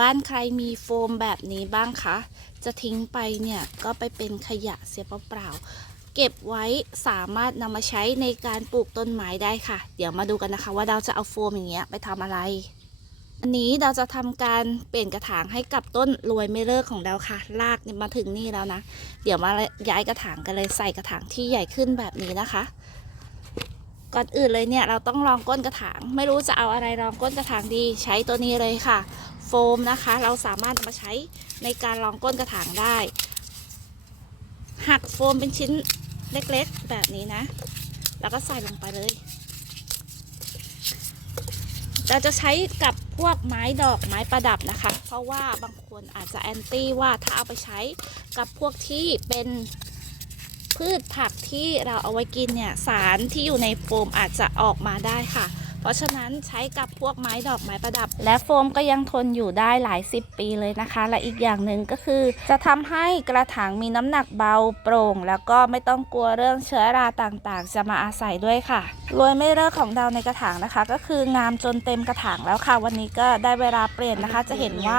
บ้านใครมีโฟมแบบนี้บ้างคะ จะทิ้งไปเนี่ยก็ไปเป็นขยะเสียเปล่าๆ เก็บไว้สามารถนำมาใช้ในการปลูกต้นไม้ได้ค่ะ เดี๋ยวมาดูกันนะคะ ว่าเราจะเอาโฟมอย่างเงี้ยไปทำอะไร อันนี้เราจะทำการเปลี่ยนกระถางให้กับต้นรวยไม่เลิกของเราค่ะ ลากมาถึงนี่แล้วนะ เดี๋ยวมาย้ายกระถางกันเลยใส่กระถางที่ใหญ่ขึ้นแบบนี้นะคะ ก่อนอื่นเลยเนี่ยเราต้องรองก้นกระถาง ไม่รู้จะเอาอะไรรองก้นกระถางดี ใช้ตัวนี้เลยค่ะ โฟมนะคะ เราสามารถมาใช้ในการรองก้นกระถางได้ หักโฟมเป็นชิ้นเล็กๆ แบบนี้นะ แล้วก็ใส่ลงไปเลย เราจะใช้กับพวกไม้ดอกไม้ประดับนะคะ เพราะว่าบางคนอาจจะแอนตี้ว่าถ้าเอาไปใช้กับพวกที่เป็น พืชผักที่เราเอาไว้กินเนี่ยสารที่อยู่ในโฟมอาจจะออกมาได้ค่ะ เพราะฉะนั้นใช้กับพวกไม้ดอกไม้ประดับ และโฟมก็ยังทนอยู่ได้หลายสิบปีเลยนะคะ และอีกอย่างหนึ่งก็คือ จะทำให้กระถางมีน้ำหนักเบาโปร่ง แล้วก็ไม่ต้องกลัวเรื่องเชื้อราต่างๆ จะมาอาศัยด้วยค่ะรวยไม่เลิกของเราในกระถางนะคะ ก็คืองามจนเต็มกระถางแล้วค่ะ วันนี้ก็ได้เวลาเปลี่ยนนะคะ จะเห็นว่า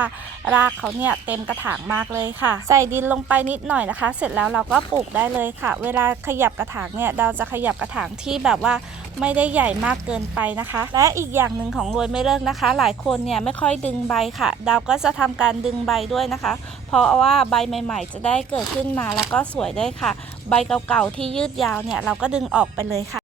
รากเขาเนี่ยเต็มกระถางมากเลยค่ะ ใส่ดินลงไปนิดหน่อยนะคะ เสร็จแล้วเราก็ปลูกได้เลยค่ะ เวลาขยับกระถางเนี่ยเราจะขยับกระถางที่แบบว่าไม่ได้ใหญ่มากเกินไปนะคะ และอีกอย่างหนึ่งของรวยไม่เลิกนะคะ หลายคนเนี่ยไม่ค่อยดึงใบค่ะ ดาวก็จะทำการดึงใบด้วยนะคะ เพราะว่าใบใหม่ ๆ จะได้เกิดขึ้นมาแล้วก็สวยด้วยค่ะ ใบเก่าๆที่ยืดยาวเนี่ยเราก็ดึงออกไปเลยค่ะ